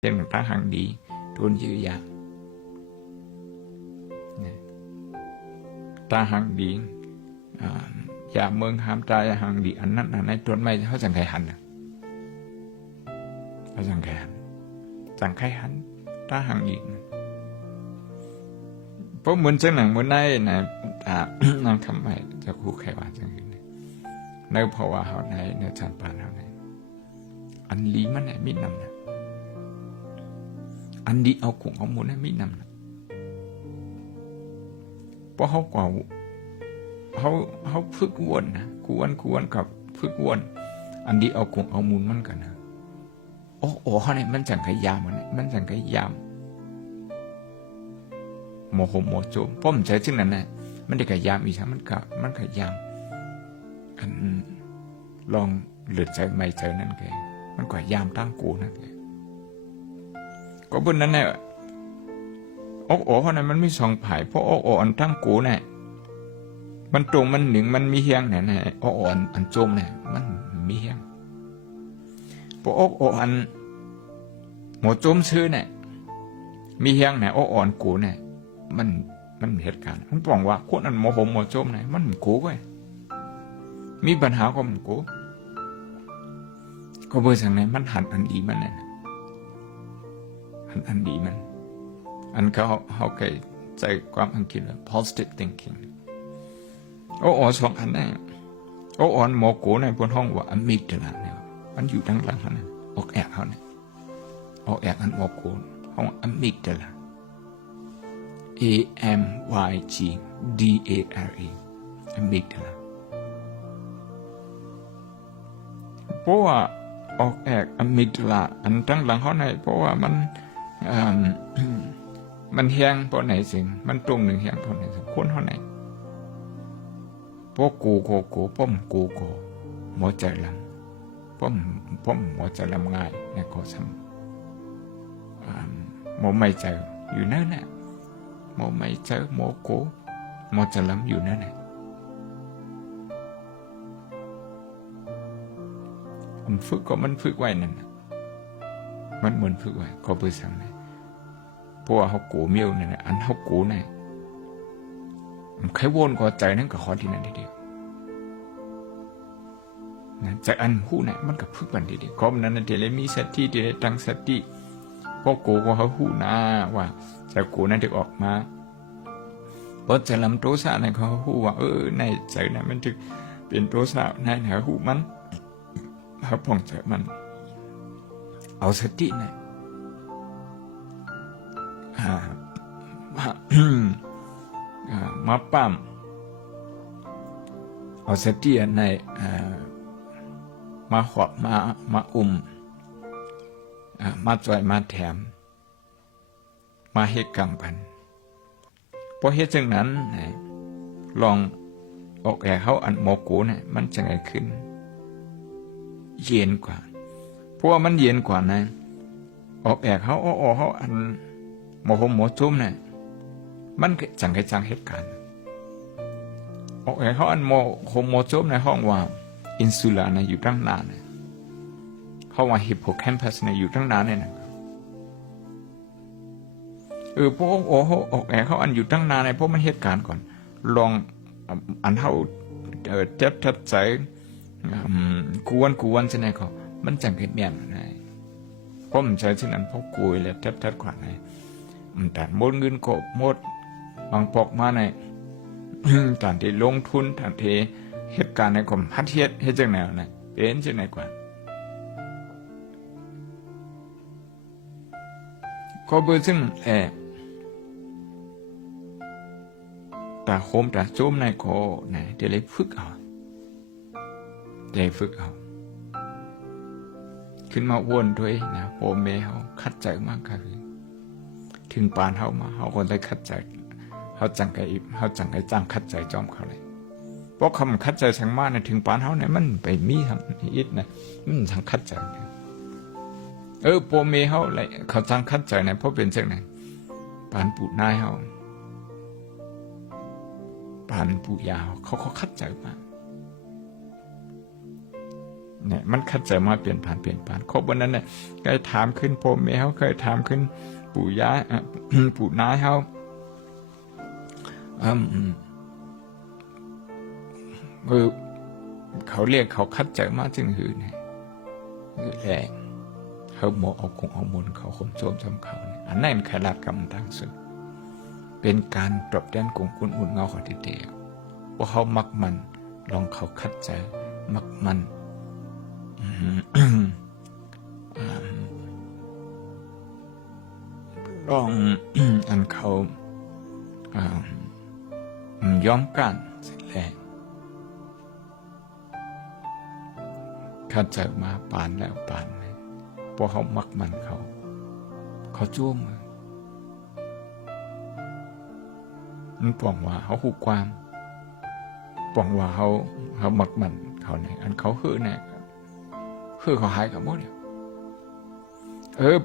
เช่นตาหังดีโดนยื้อยาตาหังดีอย่าเมืองห้ามตาอย่าหังดีอันนั้นอันนั้นจนไม่เขาสั่งใครหันเขาสั่งใครหันตาหังดีเพราะเหมือนเช่นหนังเหมือนในนางทำไมจะคู่ใครว่าจังอื่นในภาวะเขาในในชาติปานเขาในอันลีมันเนี่ยมิดนำนะอันดีเอาของเอามูลเนี่ยมิดนำนะเพราะเขากว่าเขาฝึกวนนะกวนกับฝึกวนอันดีเอาของเอามูลมันกันนะโอ้เขาเนี่ยมันจังไกยามมันจังไกยามโมโหโมโจมเพราะมันใช้ซึ่งนั้นนะมันได้ไกยามอีกทั้งมันไกยามอันลองหลุดใจไม่ใจนั่นแกมันกว่ายามตั้งกูนั่นแกก็บนนั้นเนี่ยโอ้เขาเนี่ยมันไม่สองผายเพราะโอ้อันตั้งกูเนี่ยมันตรงมันหนึ่งมันมีเฮียงเนี่ยโอ้อันโจมเนี่ยมันมีเฮียงเพราะโอ้อันโมโจมชื่อเนี่ยมีเฮียงเนี่ยโอ้อันกูเนี่ยมันเหตุการณ์มันบอกว่าคนอันโมโหโมโจมเนี่ยมันกูก็มีปัญหาก็มันกูก็เบอร์สั่งไหนมันหันอันดีมันเนี่ยอันดีมันอันเขาเคยใจความอังกฤษว่า positive thinking โอ้สองอันเนี่ยโอ้อันโมกูในบนห้องว่า amygdala เนี่ยมันอยู่ทั้งหลังเขาเนี่ยออกแอกเขาเนี่ยออกแอกอันโมกูห้อง amygdala AMYGDALA amygdala เพราะว่าออกแอกอะมิกดาลาอันตั้งหลังเขาในเพราะว่ามันเฮียงเพราะไหนสิ่งมันตรงหนึ่งเฮียงเพราะไหนสิ่งคนเขาไหนเพราะกูป้อมกูหมอใจลำป้อมหมอใจลำง่ายในข้อซ้ำหมอไม่ใจอยู่นั่นแหละหมอไม่ใจหมอกูหมอใจลำอยู่นั่นแหละมันฝึกก็มันฝึกไว้นั่นมันเหมือนฝึกไว้ก็เพื่อสั่งเลยเพราะว่าเขากูเมียวเนี่ยอันเขากูเนี่ยมันใครวนก็ใจนั่นก็ขอที่นั่นทีเดียวนะใจอันหู้เนี่ยมันก็ฝึกวันทีเดียวก็มันนั่นทีเลยมีสติทีเลยตั้งสติเพราะกูก็เขาหู้นะว่าใจกูนั่นจะออกมาเพราะใจลำโตสะเนี่ยเขาหู้ว่าในใจเนี่ยมันถึงเป็นโตสะในหาหู้มันเขาผ่องใจมันเอาสติเนี่ยมาปั้มเอาสติในมาหอบมามาจ่อยมาแถมมาเฮ็ดกรรมกันเพราะเฮ็ดจังนั้นลองออกแก่เขาอันโมกูเนี่ยมันจะไงขึ้นเย็นกว่าเพราะว่ามันเย็นกว่านะออกแอกเขาเขาอันโมโหโมจุ่มเนี่ยมันจังเหตุการณ์ออกแอกเขาอันโมโหโมจุ่มในห้องว่าอินซูลาเนี่ยอยู่ตั้งนานเนี่ยเขาว่าฮิปโปแคมปัสเนี่ยอยู่ตั้งนานเนี่ยนะพวกออกแอกเขาอันอยู่ตั้งนานเนี่ยเพราะมันเหตุการณ์ก่อนลองอันเขาเจ็บทัดใจกวนใช่ไหมเขามันจังเกิดเมียนนะเพราะมันใช้เช่นนั้นเพราะกุยและทัดขวานไงแต่หมดเงินก็หมดบางปอกมาในการที่ลงทุนการที่เหตุการณ์ในความฮัดเฮ็ดจังแนวนะเป็นจังไหนกว่าก็เบอร์ซึ่งแต่โคมแต่โจมในโคไหนเดี๋ยวเลยฝึกเอาขึ้นมาวนด้วยนะโอเมเขาคัดใจมากครับถึงปานเขามาเขาคนได้คัดใจเขาจังไกจ้างคัดใจจอมเขาเลยเพราะคำคัดใจสังมาเนี่ยถึงปานเขาเนี่ยมันไปมีทำอิดนะมันทางคัดใจโอเมเขาเลยเขาจังคัดใจเนี่ยเพราะเป็นเช่นไหนปานปู่นายเขาปานปู่ยาวเขาคัดใจมาก เนี่ยมันคัดใจมาเปลี่ยนผ่านครบวันนั้นเนี่ยเคยถามขึ้นพ่อแม่เขาเคยถามขึ้นปู่ย่าปู่น้าเขาเขาเรียกเขาคัดใจมาจึงหือเนี่ยแหละเขาหมอเอาคงเอามุนเขาคมโจมจำเขาเนี่ยอันนั้นขลัดกำตั้งสุดเป็นการตอบแทนกงกุนอุ่นเงาของทีเดียวว่าเขามักมันลองเขาคัดใจมักมันลองอันเขาย้อมกันเสร็จแล้วคัดใจมาปานแล้วปานเลยพอเขามักมันเขาจ้วงมันปองว่าเขาหูความปองว่าเขามักมันเขาเนี่ยอันเขาหื้อเนี่ยหื้อเขาหายกับหมดเนี่ย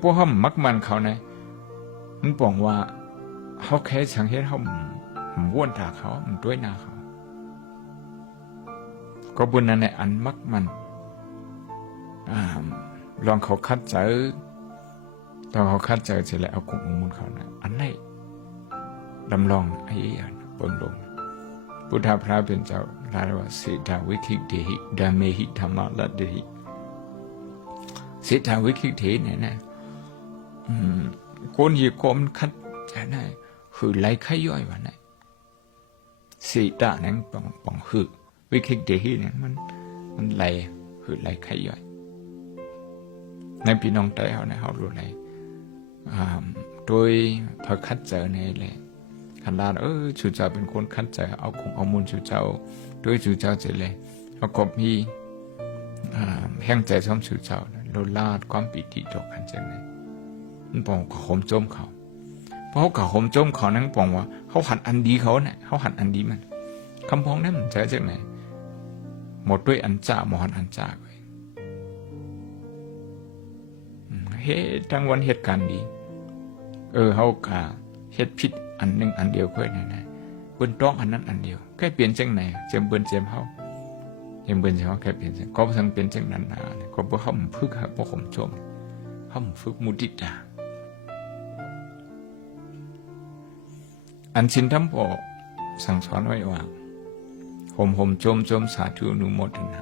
พวกเขามักมันเขาเนี่ยมันปองว่าเขาแค่สังเกตเขาม้วนตาเขามันด้วยหน้าเขาก็บุญนั่นแหละอันมักมันลองเขาคัดเจอตอนเขาคัดเจอเสร็จแล้วเอากลุ่มมูลเขานะอันไหนดำลองไอ้เปิงลงพุทธพระเป็นเจ้าลาว่าเสดาวิคิเดหิดาเมหิธรรมะลัดเดหิเสดาวิคิเทเนี่ยนะคนยี่กรมคัดใจได้คือไล่ไข่ย่อยวะเนี่ยเสดาเนี่ยปองคือวิคิเดหิเนี่ยมันไล่คือไล่ไข่ย่อยในพี่น้องใจเขาเนี่ยเขารู้เลยโดยพอคัดเจอในเลยขันดานชูเจ้าเป็นคนคัดเจอเอาคงเอามูลชูเจ้าโดยชูเจ้าเจเลยเขาก็มีแห่งใจชอบชูเจ้าโลลาดความปิติตกขันใจเลยมันบอกเขาข่มโจมเขาเพราะเขาข่มโจมเขานั่งบอกว่าเขาหันอันดีเขาเนี่ยเขาหันอันดีมันคำพ้องนั้นมันใช่จากไหนหมดด้วยอันจ่าหมดอันจ่าเฮ็ดทั้งวันเหตุการณ์ดีเขากะเฮ็ดผิดอันหนึ่งอันเดียวเพื่อนนะเบิ้นต้องอันนั้นอันเดียวแค่เปลี่ยนจังไหนเจมเบิ้นเจมเขาเจมเบิ้นเจมเขาแค่เปลี่ยนจังก็ทั้งเปลี่ยนจังนั้นนะก็เพราะเขาฝึกครับเพราะผมชมเขาฝึกมุติตาอันชินทั้งพอสั่งสอนไว้ว่าผมโจมสาธุอนุโมทนา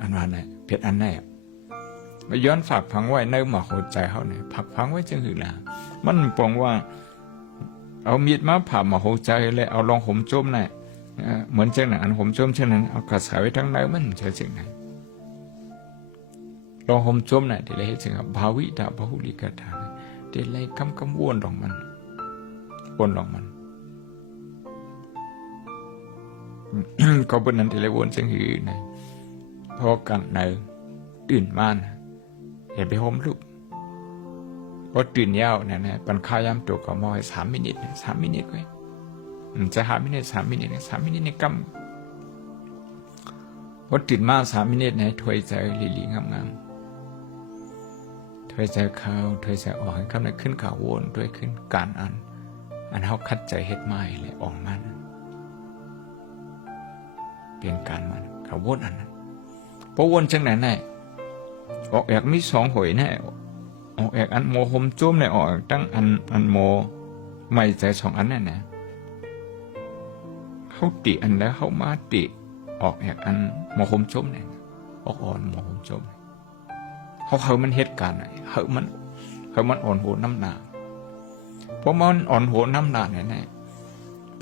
อันว่าไหนเพียรอันไหนมาย้อนฝากฟังไว้ในหมาหัวใจเขาเนี่ยผักฟังไว้จังหือละมันปองว่าเอามีดมาผ่าหมาหัวใจเลยเอาลองห่มโจมเนี่ยเหมือนจังนั้นอันห่มโจมเช่นนั้นเอากระสายไว้ทั้งในมันใช่จังไหนลองห่มโจมเนี่ยเดี๋ยวเลยจังครับภาวิตาภาหุลิกถาเดี๋ยวเลยคำวนลองมันวนลองมันก็เป็นนั้นเดี๋ยวเลยวนจังหือเนี่ยพอกันในตื่นมานะเห็นไปห่มลูกพอตื่นยาวเนี่ยนะปันข้าวยามตัวก็มอย3 มินิ3 มินิไว้จะ5 มินิ3 มินิ3 มินิในกำพอตื่นมา3 มินินะถวยใจลีงามถวยใจเข้าถวยใจออกให้คำนั้นขึ้นข่าววนด้วยขึ้นการอันเขาคัดใจเฮ็ดไม้เลยออกมาเปลี่ยนการมันข่าววนอันนั้นพอวนจังไหนไหนออกแอกมี2 หอยแน่ออกแอกอันโมหมโจมเนี่ยออกตั้งอันโมไม่ใจ2 อันแน่นะเขาติอันแล้วเขามาติออกแอกอันโมหมโจมเนี่ยออกอ่อนโมหมโจมเขามันเหตุการณ์ไหนเขามันอ่อนโหน้ำหนาเพราะมันอ่อนโหน้ำหนาเนี่ย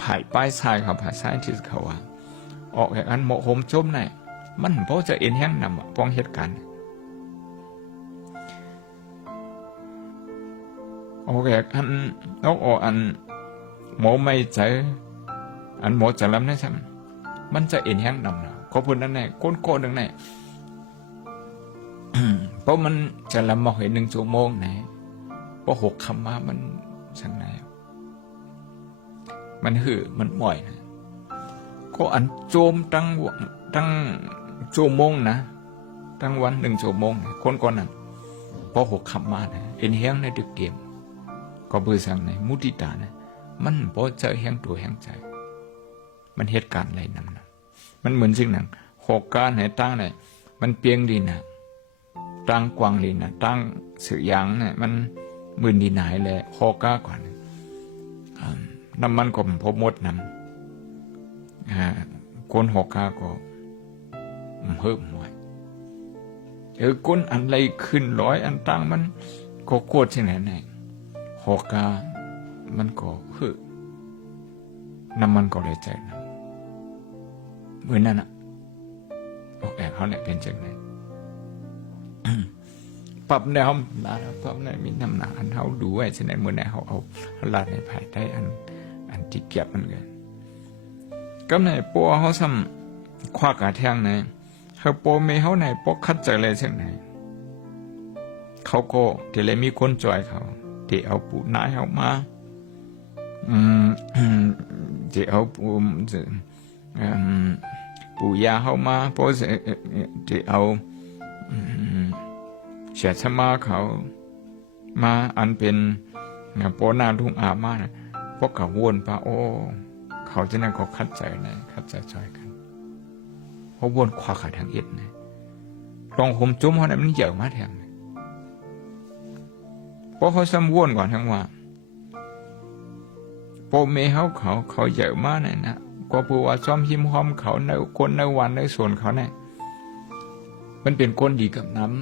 ผ่ายป้ายทรายครับผ่ายทรายที่เขาว่าออกแอกอันโมหมโจมเนี่ยมันเพราะจะเอ็นแห้งนำป้องเหตุการณ์โอเคอันนกอันหมอไม่ใจอันหมอจะล้ำนะใช่ไหมมันจะเอ็นแห้งนำนะก็พูดนั่นแหละโกนนั่นแหละเพราะมันจะล้ำมาเห็น1 ชั่วโมงนะเพราะ6 คำมามันสังไหนมันหือมันบ่อยนะก็อันโจมตั้งชั่วโมงนะตั้งวัน1 ชั่วโมงคนก่อนนั้นเพราะ6 คำมานะเอ็นแห้งในดึกเกมก็เบื่อสั่งในมุติตานะมันพอใจแห้งตัวแห้งใจมันเหตุการณ์อะไรนั่นนะมันเหมือนสิ่งนั้น หกกาไหนตั้งไหนมันเปียงดินนะตั้งกวางดินนะตั้งสื่อยังเนี่ยมันมื่นดีไหนเลยหกกาก่อนน้ำมันก็พบมดน้ำก้นหกกาก็เพิ่มหน่อยก้นอันไรขึ้นร้อยอันตั้งมันก็โคตรที่ไหนไหนหกกามันก็น้ำมันก็เลยใจน้ำเหมือนนั่นอะออกแอบเขาเนี่ยเป็นจังไงปรับแนวนะปรับในมีน้ำหนักอันเขาดูไว้ใช่ไหมเมื่อไหร่เขาเอาลาดในภายได้อันที่เก็บมันกันก็ในปัวเขาซ้ำคว้ากระแทงในเขาปัวไม่เขาในปัวคัดใจเลยใช่ไหมเขาก็เดี๋ยวเลยมีคนจอยเขาเดี๋ยวเอาปูนายเขามาเดี๋ยวเอาปู่ย่าเขามาเพราะจะเอาเสียสมาเขามาอันเป็นโปนาทุ่งอามานะพวกเขาวนปะโอ้เขาจะนั่งเขาคัดใจนะคัดใจจอยกันเพราะวนคว้าขาทางเอ็ดนะลองผมจุ้มเขาเนี่ยมันเยอะมากแถมเพราะเขาซ้ำวนก่อนทั้งว่าโปเมเขาเยอะมากเลยนะก็ผู้ว่าซ้อมหิมหอมเขาในคนในวันในส่วนเขาเนี่ยมันเป็นคนดีกับน้ำ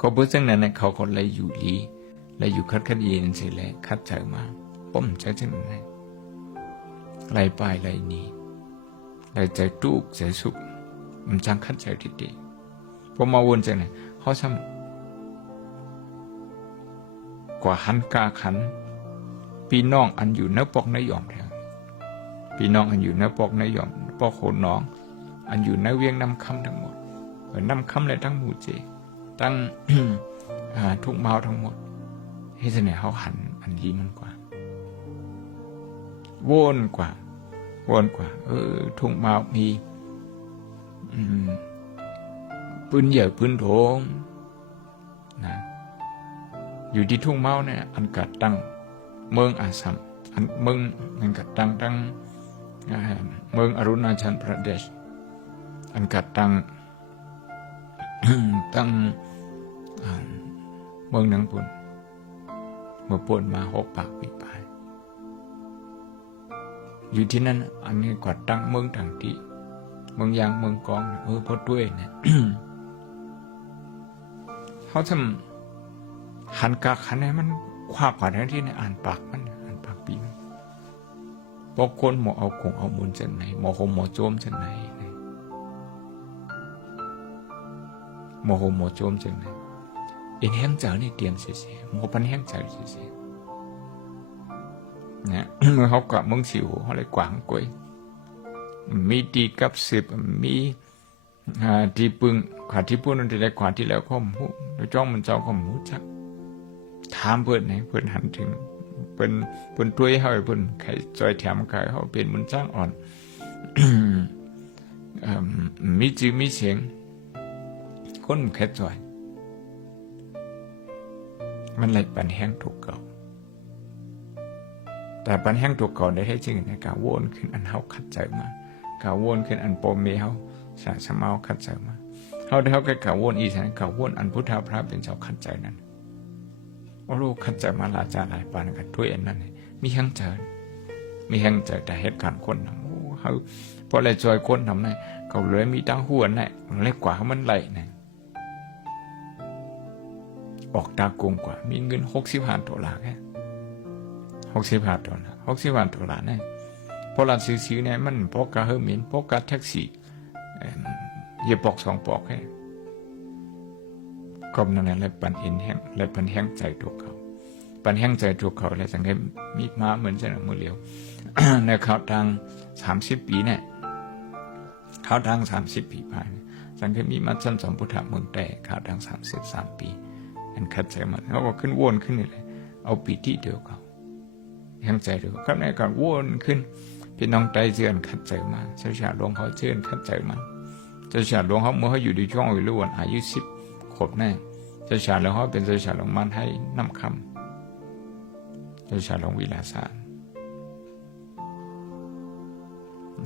ก็เพื่อซึ่งนั้นเขาคนเลยอยู่ดีเลยอยู่คัดดีนั่นสิเลยคัดใจมาป้อมใจซึ่งนั้นไล่ไปไล่นี้ไล่ใจทุกข์ใจสุขมันจังคัดใจดีๆพอมาวนใจเนี่ยเขาซ้ำกว่าหันกาขันพี่น้องอันอยู่เนื้อปอกเนื้อยอมแทนพี่น้องอันอยู่เนื้อปอกเนื้อยอมปอกโขนน้องอันอยู่เนื้อเวียงน้ำคำทั้งหมดน้ำคำเลยทั้งหมู่เจตั้ง ทุกเมาทั้งหมดให้เสน่ห์เขาหันอันดีมันกว่าวนกว่าทุกเมามีปืนใหญ่ปืนโถงนะอยู่ที่ทุ่งเมาเนี่ยอันกัดตั้งเมืองอาสัมอันเมืองอันกัดตั้งเมืองอรุณาชลประเทศอันกัดตั้ง ตั้งเมืองนังปุ่นเมื่อปุ่นมา6 ปากปีไปอยู่ที่นั่นอันนี้กัดตั้งเมืองต่างที่เมืองยางเมืองกองพอด้วยเนี่ย เขาทำหันกาขันให้มันคว้ากว่าที่ในอ่านปากมันอ่านปากปีมันบอกคนหมอเอาคงเอามุนจังไหนหมอโฮหมอโจมจังไหนหมอโฮหมอโจมจังไหนเอ็นแห้งเจ้านี่เตรียมเสียหมอปันแห้งเจ้าเสียเนี่ยเมื่อเขากลับเมืองสิวเขาเลยกวางกวยมีตีกับสิบมีที่ปึงขาที่พูดนั่นที่ไรขวาที่แล้วข้อมูโดยจ้องมันเจ้าข้อมูจักถามเพื่อนไหนเพื่อนหันถึงเพื่อนตัวให้เพื่อนใครจอยแถมใครเขาเป็นมันจ้างอ่อน มีจือมีเสียงคนแค่จอยมันเลยปันแห้งถูกเก่าแต่ปันแห้งถูกเก่าได้แท้จริงในการวนขึ้นอันเขาคัดใจมาการวนขึ้นอันโปเมเขาสาสมาคัดใจมาเขาได้เขาแก่การวนอีสานการวนอันพุทธาพระเป็นเจ้าคัดใจนั้นว่าลูกขัดใจมาลาจาหลายปานกันด้วยอันนั้นมีแห้งใจแต่เหตุการณ์คนทำเขาพอเลยจอยคนทำเนี่ยเขาเลยมีตั้งหัวเนี่ยเล็กกว่ามันไหลเนี่ยออกตากงกว่ามีเงิน$60,000แค่$60,000เนี่ยพอเราซื้อเนี่ยมันพอกกระเฮิมินพอกกระแท็กซี่เย็บปอก2 ปอกแค่ก็นั่นแหละเลยปันเอ็นแห้งเลยปันแห้งใจตัวเขาปันแห้งใจตัวเขาเลยสังเกตมีมาเหมือนเสนอมือเหลียว ในข่าวทาง30 ปีเนี่ยข่าวทาง30 ปีไปสังเกตมีมาชั้น2พุทธเมืองแต่ข่าวทาง33 ปีอันคัดใจมันเขาก็ขึ้นวนขึ้นนี่เลยเอาปีที่เดียวเขาแห้งใจเดียวครับในการวนขึ้นพี่น้องใจเจือนคัดใจมาเจ้าชาหลวงเขาเจือนคัดใจมาเจ้าชาหลวงเขาเมื่อเขาอยู่ในช่วงวัยรุ่นอายุ10 ขวบแน่เจ้าชาหลวงเขาเป็นเจ้าชาหลวงมันให้น้ำคำเจ้าชาหลวงวิลาสาร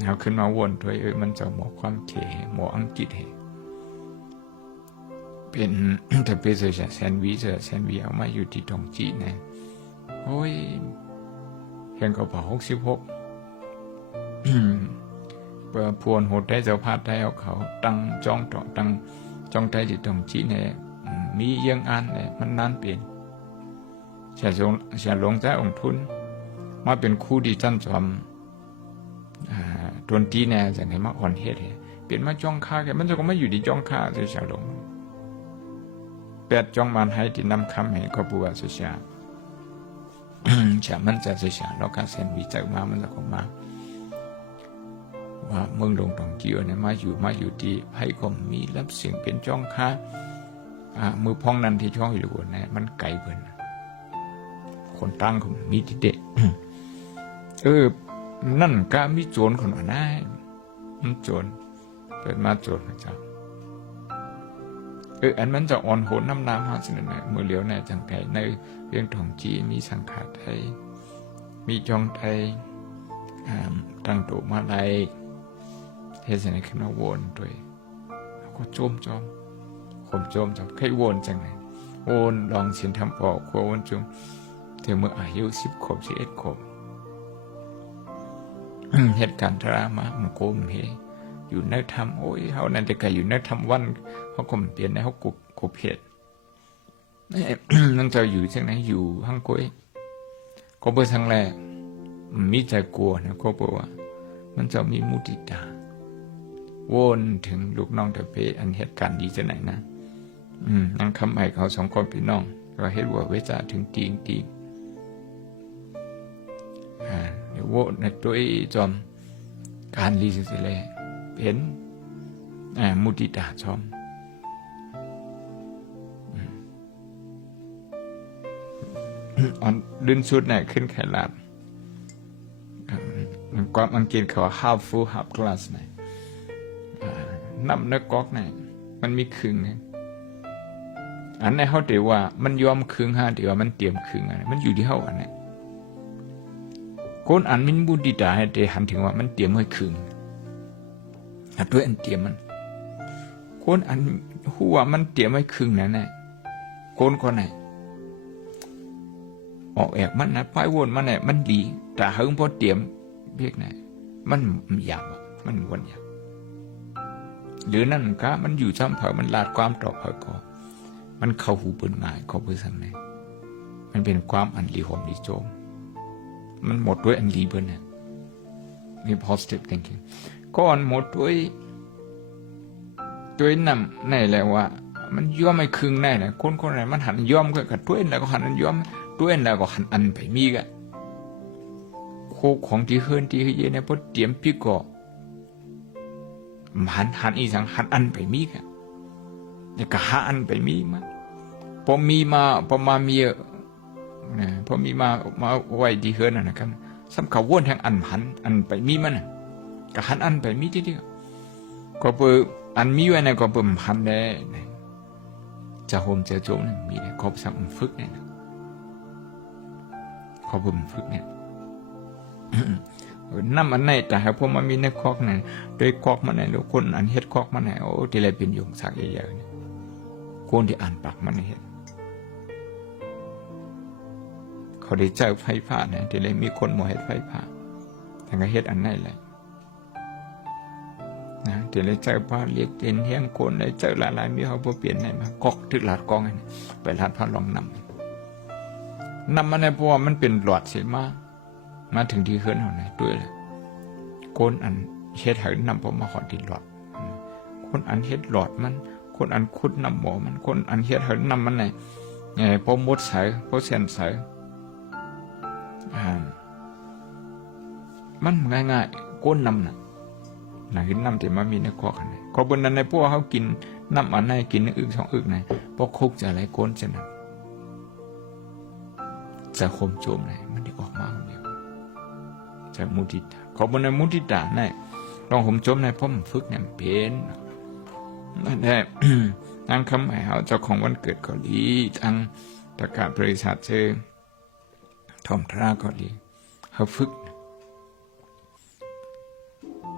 เอาขึ้นมาวนด้วยมันจะหมอความเขหมออังกฤษเป็นแต่เป็นเสือแซนวีเอามาอยู่ที่ตองจีนะโอ้ยเห็นก็บอก66เปิดพวนโหดได้เจ้าพาดได้เอาเขาตั้งจ้องใจที่ตองจีเนี่ยมียังอันเนี่ยมันนานเป็นเสียหลงใจองทุนมาเป็นคู่ดีจันจอมดนตรีเนี่ยจะไหนมาอ่อนเฮ็ดเปลี่ยนมาจ้องค่าแกมันจะก็ไม่อยู่ดีจ้องค่าเสียหลงแปดจ้องมันให้ที่นำคำให้ก็บัวเสียมันจะเสียแล้วการเซ็นวิจัยมามันจะก็มาว่าเมืองหลวงตองเกียวเนี่ยมาอยู่ที่ให้ก็มีรับเสียงเป็นจ้องค่ามือพองนั้นที่ช่องอยู่เนี่ยมันไกลเกินคนตั้งก็มีที่เด็ดนั่นก็มีโจรคนนั้นมันโจรเปิดมาโจรพระเจ้าอันมันจะอ่อนโหดน้ำหาสินนะเมื่อเหลียวในจังไก่ในเรื่องทองจีมีสังขารไทยมีจองไทยตั้งตัวมาได้เฮสินขึ้นมาวนด้วยก็โจมข่มโจมใครวนจังไหนวนลองเสียนทำปอกวนจุ่มเธอเมื่ออายุ10 ขวบ11 ขวบเหตุการณ์ทรามามันโกมเฮอยู่ในธรรมโอ้ยเขานั่นแต่ก็อยู่ในธรรมวันเขาก็เปลี่ยนในเขากบเหตุนั่นจะอยู่ที่ไหนอยู่ห้างก้อยก็เบอร์ทั้งแรกมีใจกลัวนะก็บอกว่ามันจะมีมุติตาวนถึงลูกน้องแต่เปอันเหตุการณ์ดีจะไหนนะนั่งคำใหม่เขา2 คนพี่น้องก็เห็นว่าเวจาถึงตีเดี๋ยวโวในตัวจอมการลีสิเลยเห็นมุติตาชอมอันดึงชุดเนี่ยขึ้นแขนลาดความอังกฤษเขาว่า half full half glass เนี่ยน้ำเนื้อก๊อกเนี่ยมันมีครึ่งเนี่ยอันในเขาเดี๋ยวว่ามันยอมครึ่งเดี๋ยวมันเตรียมครึ่งมันอยู่ที่เขาอันนี้คนอันมินบุติตาให้เดหันถึงว่ามันเตรียมไว้ครึ่งด้วยอันเตรียมมันคนอันหัวมันเตรียมไว้ครึ่งนั่นแหละคนก็ไหนออกแอกมันนะป้ายวนมันเนี่ยมันดีแต่เฮงพอเตรียมเพียกไหนมันหยาบมันวนหยาบหรือนั่นก็มันอยู่ซ้ำเผามันลาดความต่อเผาก็มันเข้าหูเปิดง่ายเขาเพื่อสั่งไหนมันเป็นความอันดีหอมดีโจมมันหมดด้วยอันดีเปิดเนี่ยมี positive thinking ก่อนหมดด้วยนำในแหละว่ามันย่อมไม่ครึ่งแน่เลยคนไหนมันหันย่อมก็กับด้วยแล้วก็หันย่อมด้วยแล้วก็หันอันไปมีกันโคของที่เฮิร์นที่เย็นเนี่ยพอเตรียมพี่ก็หันอีสังหันอันไปมีกันเนี่ยก็หาอันไปมีมาพอมามีนะพอมีมาไว้ที่เฮิร์นนะครับสำคัญวนแห่งหันอันไปมีมันก็หันอันไปมีทีเดียวก็เปิดอันมีไว้ในก็เปิดหันได้จะโฮมจะโจมเนี่ยมีเนี่ยเขาสั่งฝึกเนี่ยเขาเปิดฝึกเนี่ยน้ำอันไหนแต่พอมามีในคอกเนี่ยโดยคอกมันเนี่ยหรือคนอันเฮ็ดคอกมันเนี่ยโอ้ที่ไรเป็นยงสักใหญ่ๆเนี่ยคนที่อ่านปากมันเนี่ยเขาได้เจอไฟฟ้าเนี่ยที่ไรมีคนมาเฮ็ดไฟฟ้าแต่ก็เฮ็ดอันไหนเลยนะที่ไรเจอผ้าเรียกเป็นเฮี้ยงคนเลยเจอหลายมีเขาพอเปลี่ยนไหนมากอกถึกหลาดกองเนี่ยไปลาดผ้าลองนำมันเนี่ยเพราะว่ามันเป็นหลอดเสียมาถึงที่เฮือนเขาเนี่ยด้วยเลยคนอันเฮ็ดให้นำผมมาขอติดหลอดคนอันเฮ็ดหลอดมันคนอันคุดนำหมอมันคนอันเฮ็ดให้นำมันเนี่ยพอมดใส่พอเส้นใส่มันง่ายๆก้นนำน่ะเห็นนำแต่มามีในคอกันเลยขอบนนั้นในพวกเขากินน้ำอันไหนกินอึก2 อึกไหนพอคุกจะอะไรก้นเช่นนั้นจะคมโจมไหนมันได้ออกมาคนเดียวจากมุติตาขอบนในมุติตาเนี่ยลองผมโจมในพ่อมฝึกเนี่ยเป็นนั่นแหละทางคำหมายเขาเจ้าของวันเกิดก็ดีทางประกาศบริษัทเชิงทอมทราก็ดีเขาฝึก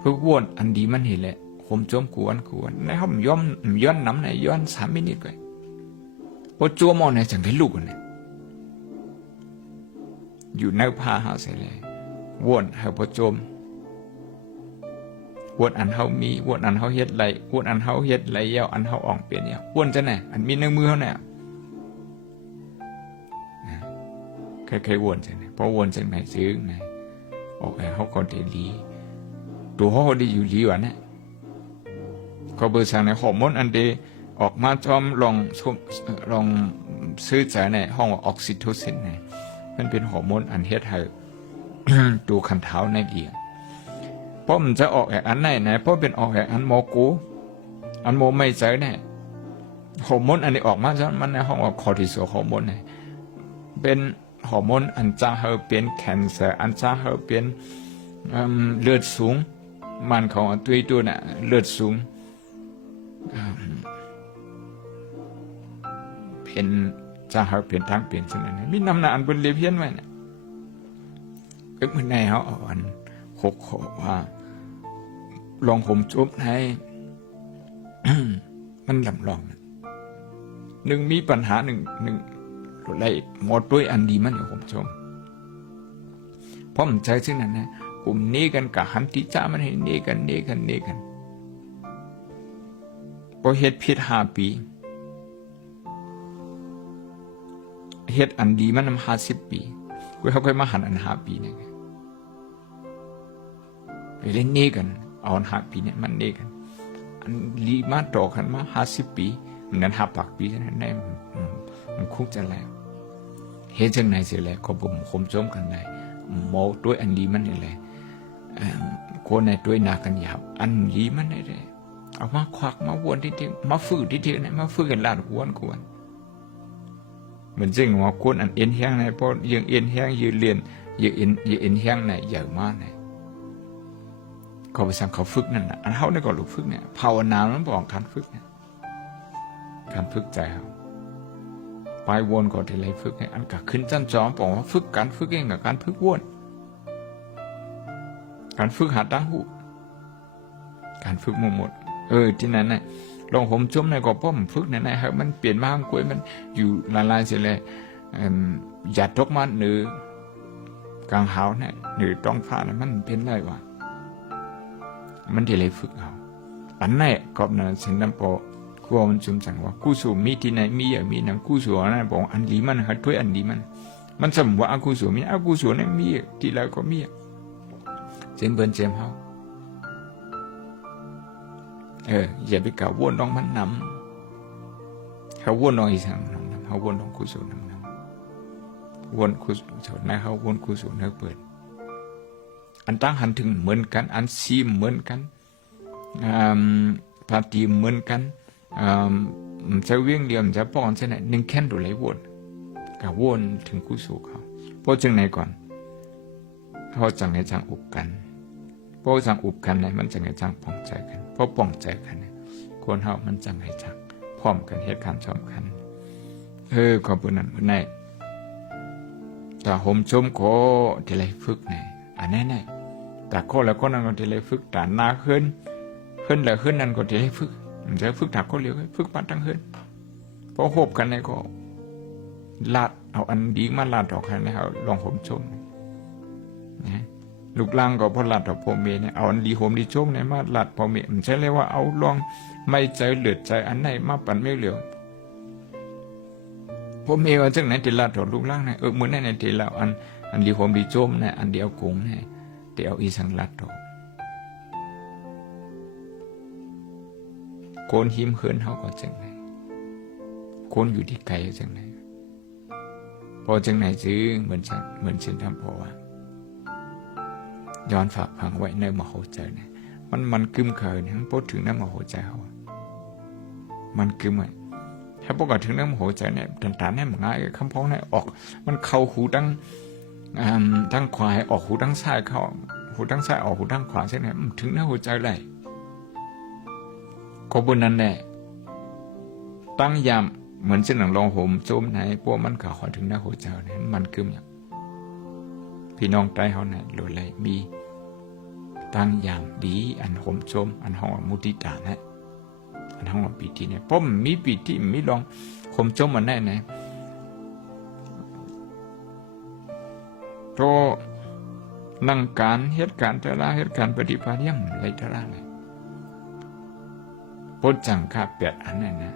ฝึกวนอันดีมันเห็นแหละผมจมกวนในห้องย้อนน้ำในย้อน3 มินิไปพอจัวมองในจังได้ลูกเนี่ยอยู่ในผ้าหาเสร็จเลยวนให้พอจมวนอันเฮามีวนอันเฮาเฮ็ดไรวนอันเฮาเฮ็ดไรยาวอันเฮาอ่องเปลี่ยนเนี่ยวนจะไหนอันมีในมือเขาเนี่ยเคยวนจะไหนเพราะวนจากไหนซื้อไหนออกไอ้เขาก็ได้ลีตัวเขาได้อยู่ลีวะเนี่ยก็เบอร์สั่งในฮอร์โมนอันเดออกมาจอมลองซื้อใจในห้องออกซิโทซินเนี่ยมันเป็นฮอร์โมนอันเฮ็ดให้ ตัวคันเท้าในเดียเพราะมันจะออกแอกอันไหนนะเพราะเป็นออกแอกอันโมกูอันโมไม่ใจเนี่ยฮอร์โมนอันนี้ออกมาจอมมันในห้องออกคอร์ติซอลฮอร์โมนเนี่ยเป็นฮอร์โมนอันจะให้เป็นแคนเซอร์อันจะให้เป็นเลือดสูงมันของตัวน่ะเลือดสูงเป็นจะให้เป็นทางเปลี่ยนเช่นนั้นมีน้ำหนักอันเป็นเลียเพี้ยนไว้เนี่ยก็เหมือนในเขาอ่อนหกว่าลองผมจุบให้ มันลำลองหนึ่งมีปัญหาหนึ่งอะไรหมดด้วยอันดีมันอยู่ผมชมเพราะมันใจซึ่งนั้นนะกลุ่มนี้กันกับหันติจ้ามันให้เนกันพอเฮ็ดผิด5 ปีเฮ็ดอันดีมัน50 ปีกูเขาค่อยมาหันอัน5 ปีเนี่ยไปเล่นเนกันเอาอัน5 ปีเนี่ยมันเนกันอันลีมาต่อกันมา50 ปีมันนั้น5 ปากปีนั้นแน่มันคุกจะแล้วเฮ็ดจังไหนเสียแล้วก็บ่มคมจมกันได้โมด้วยอันดีมันนี่แหละคนในด้วยนากันหยาบอันดีมันได้เลยเอามาควักมาวนทีๆมาฝืดทีๆนะมาฝืดกันลาดกวนเหมือนจริงว่าคนอันเอ็นแห้งในเพราะยังเอ็นแห้งยืนเรียนยังเอ็นแห้งในใหญ่มากในเขาไปสั่งเขาฝึกนั่นน่ะอันเขาในก่อนลูกฝึกเนี่ยภาวนามันบอกการฝึกเนี่ยการฝึกใจเขาไปวนก่อนทีไรฝึกให้อันก็ขึ้นจันจอมบอกว่าฝึกการฝึกเองกับการฝึกวนการฝึกหาตั้งหูการฝึกหมดที่นั้นน่ะลองผมจมในก็เพราะผมฝึกในครับมันเปลี่ยนมาห้างกล้วยมันอยู่ลายเสียเลยหยัดตกมันหรือกลางหาวเนี่ยหรือต้องฟ้าเนี่ยมันเป็นไรวะมันที่เลยฝึกเอาอันไหนก็นั่นสินน้ำปอกลัวมันจุ่มสั่งว่ากู้สู่มีที่ไหนมีอย่างมีนังกู้สู่นั่นบอกอันดีมันหัดด้วยอันดีมันสมว่าอากู้สู่มีอากู้สู่เนี่ยมีที่แล้วก็มีเจมเบิร์นเจมเฮาอย่าไปกล่าววนน้องมันนำเขาวนน้องอีสังนำเขาวนน้องกุศลนำวนกุศลนะเขาวนกุศลนะเปิดอันตั้งหันถึงเหมือนกันอันซีเหมือนกันปาตีเหมือนกันจะเวียงเดียวจะป้อนเช่นไหนหนึ่งแค่นดูไหลวนกับวนถึงกุศลเขาเพราะจึงไหนก่อนเขาจังไหนจังอุบกันเพราะจังอุบกันไหนมันจังไหนจังป้องใจกันเพราะป้องใจกันคนเฮามันจังไหนจังพร้อมกันเหตุการณ์ชมกันขอบคุณนั่นคนไหนแต่ผมชมโคที่ไรฝึกเนี่ยอันนั้นแต่ข้อแล้วก็นั่นก็ที่ไรฝึกแต่หน้าขึ้นแล้วขึ้นนั่นก็ที่ไรฝึกมันจะฝึกถักก็เลี้ยวฝึกปัดตั้งขึ้นเพราะโหบกันเนี่ยก็ลาดเอาอันดีมาลาดออกให้นะครับลองผมชมนะลูกล่างก็พอลาดออกพ่อเมย์เนี่ยเอาอันดีโหมดีชมเนี่ยมาลาดพ่อเมย์มันใช่เลยว่าเอาลองไม่ใจเลือดใจอันไหนมาปั่นไม่เหลียวพ่อเมย์ว่าจังไหนที่ลาดออกลูกล่างเนี่ยเหมือนในที่เราอันดีโหมดีชมเนี่ยอันเดียวกงเนี่ยที่เอาอีสังลาดออกโกนหิมเขินเขาก็จังไหนโกนอยู่ที่ไกลจังไหนพอจังไหนซื้อเหมือนเช่นทำพอว่าย้อนฝากพังไว้ในมโหใจเนี่ยมันกึมเขินทั้งพูดถึงน้ำมโหใจเขามันกึมไว้ถ้าพวกถึงน้ำมโหใจเนี่ยต่างๆเนี่ยมันง่ายคำพ้องเนี่ยออกมันเข้าหูตั้งขวาออกหูตั้งซ้ายเข้าหูตั้งซ้ายออกหูตั้งขวาใช่ไหมถึงน้ำหัวใจเลยก็บนนั้นแหละตั้งยามเหมือนเช่นหนังลองห่มโจมไหนพวกมันก็ขอถึงหน้าหัวใจเนี่ยมันกึมอย่างพี่น้องใต้เขาเนี่ยหรืออะไรมี ตั้งยามดีอันห่มโจมอันห้องมุติตานะอันห้องปีที่เนี่ยป้อมมีปีที่มีลองห่มโจมมันแน่นะโตนั่งการเหตุการณ์แต่ละเหตุการณ์ปฏิบัติย่ำไรแต่ละเลยปนจังคาเปียดอันนั้นนะ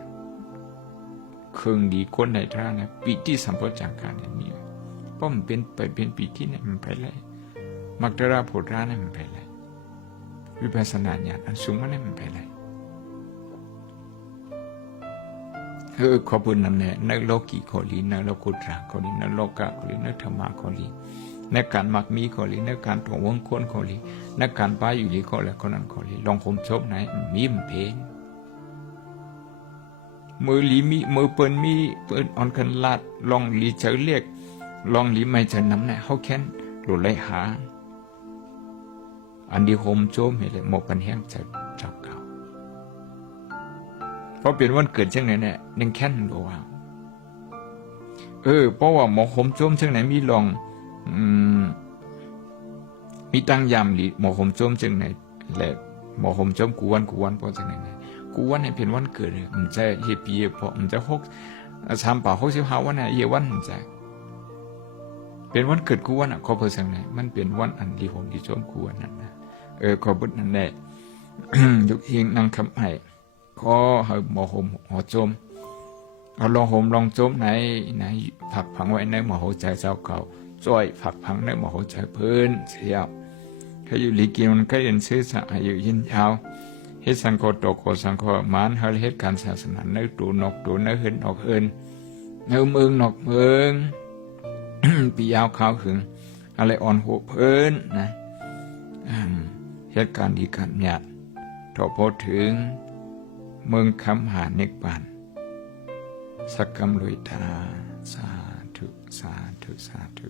เครื่องดีคนในท่านะปีที่สัมปจังการเนี่ยมีป้อมเป็นไปเป็นปีที่เนี่ยมันไปเลยมักตราโพธาเนี่ยมันไปเลยวิปัสสนาญาณอันสูงมันเนี่ยมันไปเลยขอบคุณนั่นแหละนักโลกีโคลีนักโลกุตระโคลีนักโลกะโคลีนักธรรมะโคลีนักการมักมีโคลีนักการถวงคนโคลีนักการป้าอยู่ดีโคและคนนั้นโคลีลองคมชบไหนมีมเพงมือลีมีมือเปิ้นมีเปิ้นอ่อนกันลาดลองลีเฉเรียกลองลีไม่เฉน้ำเนี่ยเขาแค้นหลุดไหลหาอันดีโฮมโจมเห็นเลยหมกกันแห้งใจจับเก่าเพราะเป็นวันเกิดเช่นไหนเนี่ยยังแค้นดูว่าเพราะว่าหมกโฮมโจมเช่นไหนมีลองมีตั้งยามหลีหมกโฮมโจมเช่นไหนแหละหมกโฮมโจมกูวันเพราะเช่นไหนกูวันเนี่ยเป็นวันเกิดเลยมันจะเฮียปีเพราะมันจะ65วันเนี่ยเยวันมันจะเป็นวันเกิดกูวันอ่ะขอเพื่อสั่งไหนมันเป็นวันอันดีโฮมดีโจมกูวันนั้นนะขอบุญนั่นแหละ ยกเฮงนั่งคำให้ขอให้หมอโฮมหอโจมเอาลองโฮมลองโจมไหนผักผังไว้ในหมอหัวใจเจ้าเก่าจ้อยผักผังในหมอหัวใจเพิ่นเสียให้อยู่ลีกินมันก็เรียนซื่อสัตย์ให้อยู่ยินยาวเฮ็ดสังโฆโตโกสังโฆมานเฮาเฮ็ดการศาสนาเนื้อตูนกตูเนื้อเหินนกเอินเนื้อเมืองนกเมือง ปียาวขาวหึงอะไรอ่อนหัวเพิ่นนะเหตุการณ์ดีการหยาดถอพอถึงเมืองคำหาเนกปานสักคำลุยตาสาธุสาธุสาธุ